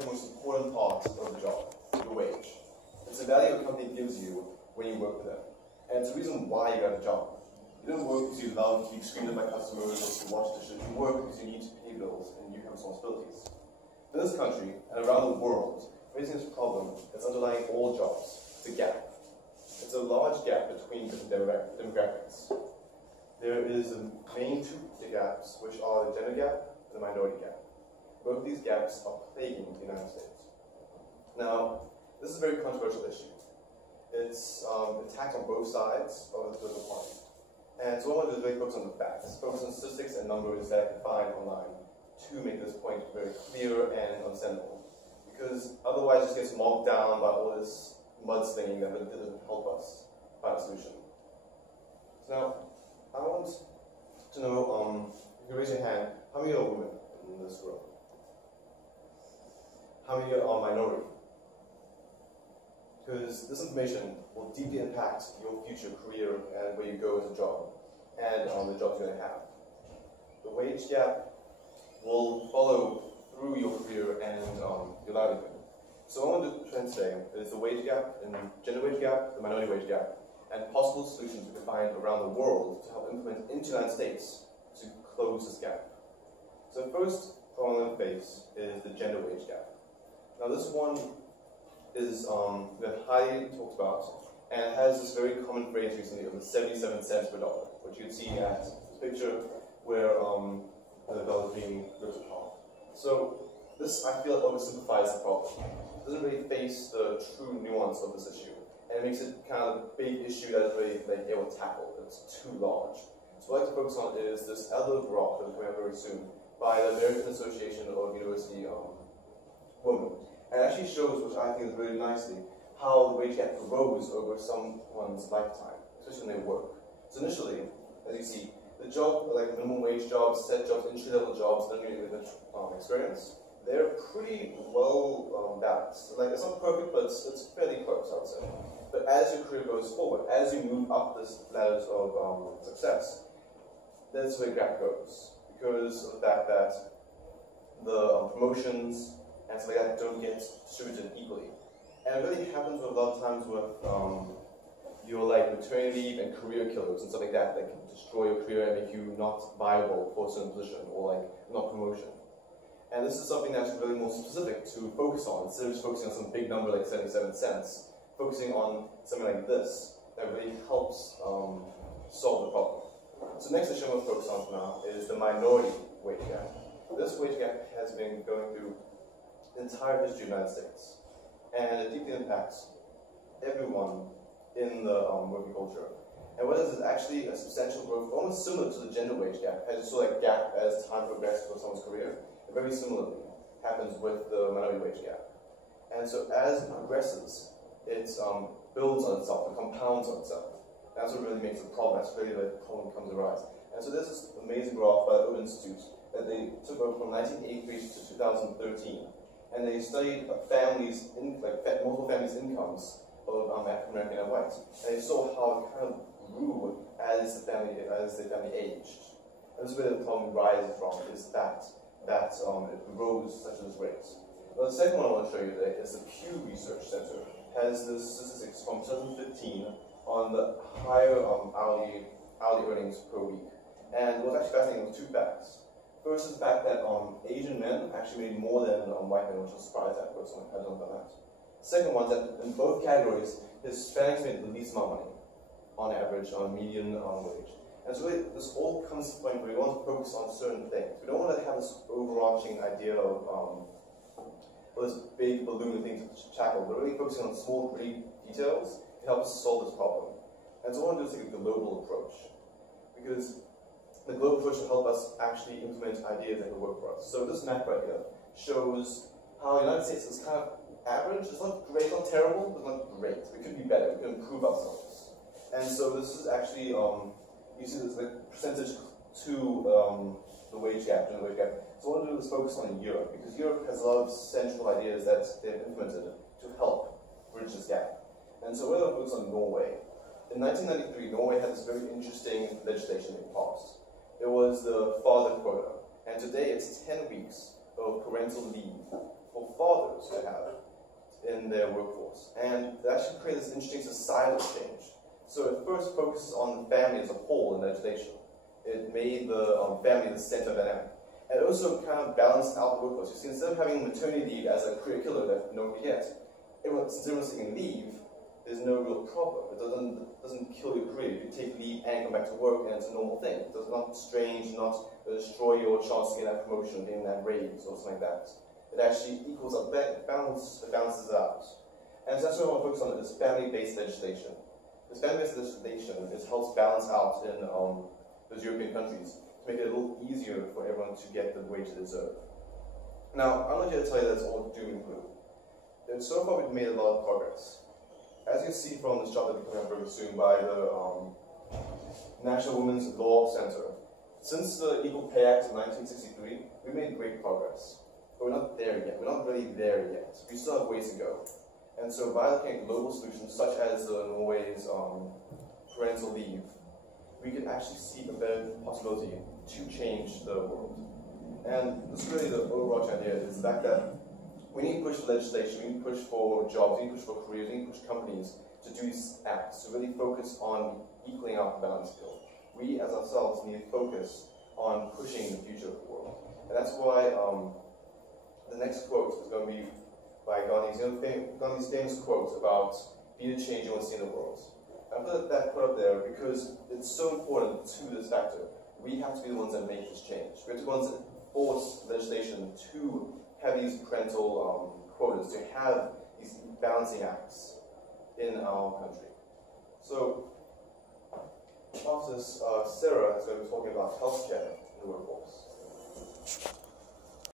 the most important part of the job, your wage. It's the value a company gives you when you work with them. And it's the reason why you got a job. You don't work because you love to be screamed at by customers or to wash dishes. You work because you need to pay bills and you have responsibilities. In this country and around the world, facing this problem that's underlying all jobs, it's a gap. It's a large gap between different demographics. There is the main two gaps, which are the gender gap and the minority gap. Both of these gaps are plaguing the United States. Now, this is a very controversial issue. It's attacked on both sides of the political party. And so what I want to do is really focus on the facts, focus on statistics and numbers that I can find online to make this point very clear and understandable. Because otherwise it just gets bogged down by all this mudslinging that doesn't help us find a solution. So now, I want to know, if you raise your hand, how many are women in this room? How many are minority? Because this information will deeply impact your future career and where you go as a job, and the jobs you're going to have. The wage gap will follow through your career and your livelihood. So what I want to try and say is the wage gap, and gender wage gap, the minority wage gap, and possible solutions we can find around the world to help implement into the United States to close this gap. So first problem I'm going to face is the gender wage gap. Now this one is been highly talked about, and it has this very common phrase recently of the 77 cents per dollar, which you can see at this picture where the dollar is being ripped apart. So this, I feel, oversimplifies the problem. It doesn't really face the true nuance of this issue, and it makes it kind of a big issue that is really able to tackle. It's too large. So what I'd like to focus on is this other graph that will come out very soon by the American Association of University Women. And it actually shows, which I think is really nicely, how the wage gap grows over someone's lifetime, especially when they work. So initially, as you see, the job, like minimum wage jobs, set jobs, entry-level jobs, then you get experience, they're pretty well balanced. Like, it's not perfect, but it's fairly close, I would say. But as your career goes forward, as you move up this ladders of success, that's where the gap goes. Because of the fact that the promotions and stuff like that don't get distributed equally. And it really happens a lot of times with your maternity leave and career killers and stuff like that can destroy your career and make you not viable for a certain position or not promotion. And this is something that's really more specific to focus on, instead of just focusing on some big number like 77 cents, focusing on something like this that really helps solve the problem. So next issue I'm going to focus on for now is the minority wage gap. This wage gap has been going through the entire history of the United States, and it deeply impacts everyone in the working culture. And what it is actually a substantial growth, almost similar to the gender wage gap. As you saw that gap as time progressed for someone's career, it very similarly happens with the minority wage gap. And so as it progresses, it builds on itself, it compounds on itself. That's what really makes the problem, that's really where the problem comes to rise. And so there's this amazing graph by the Open Institute that they took over from 1983 to 2013. And they studied families, multiple families' incomes of African American and white, and they saw how it kind of grew as the family aged. And this is where the problem rises from, is that it grows such as rates. Well, the second one I want to show you today is the Pew Research Center. It has the statistics from 2015 on the higher hourly earnings per week. And what's actually fascinating was two facts. First is the fact that Asian men actually made more than white men, which was surprised at first. I don't know that. Second one is that in both categories, Hispanics made the least amount of money, on average, on median wage. And so really, this all comes to the point where we want to focus on certain things. We don't want to have this overarching idea of this big balloon of things to tackle, but really focusing on small, gritty details to help us solve this problem. And so what I want to do is take a global approach, because the global approach will help us actually implement ideas that will work for us. So this map right here shows how the United States is kind of average. It's not great, not terrible, but not great. We could be better. We could improve ourselves. And so this is actually, you see this percentage to the wage gap, gender wage gap. So what I want to do is focus on Europe, because Europe has a lot of central ideas that they've implemented to help bridge this gap. And so we're going to focus on Norway. In 1993, Norway had this very interesting legislation being passed. It was the father quota, and today it's 10 weeks of parental leave for fathers quotas to have in their workforce. And it actually created this interesting societal change. So it first focuses on the family as a whole in legislation. It made the family the center of the dynamic. And it also kind of balanced out the workforce. You see, instead of having maternity leave as a career killer that nobody gets, since everyone's taking leave, there's no real problem. It doesn't kill your career. You take leave and come back to work, and it's a normal thing. It does not strange, not destroy your chance to get that promotion, getting that raise, or something like that. It actually equals up, it balances it out. And so that's what I want to focus on, is family-based legislation. This family-based legislation helps balance out in those European countries to make it a little easier for everyone to get the wage they deserve. Now, I'm not here to tell you that it's all doom and gloom. So far, we've made a lot of progress. As you see from this chart that will be coming up very soon by the National Women's Law Center, since the Equal Pay Act of 1963, we've made great progress. But we're not there yet. We're not really there yet. We still have ways to go. And so by looking at global solutions, such as Norway's parental leave, we can actually see a better possibility to change the world. And this is really the overarching idea, is the fact that we need to push for legislation, we need to push for jobs, we need to push for careers, we need to push companies to do these acts, to really focus on equaling out the balance bill. We, as ourselves, need to focus on pushing the future of the world. And that's why the next quote is going to be by Gandhi's famous quote about be the change you want to see in the world. I put that quote up there because it's so important to this factor. We have to be the ones that make this change. We have to be the ones that force legislation to have these parental quotas, to have these balancing acts in our country. So, after this, Sarah is going to be talking about healthcare in the workforce.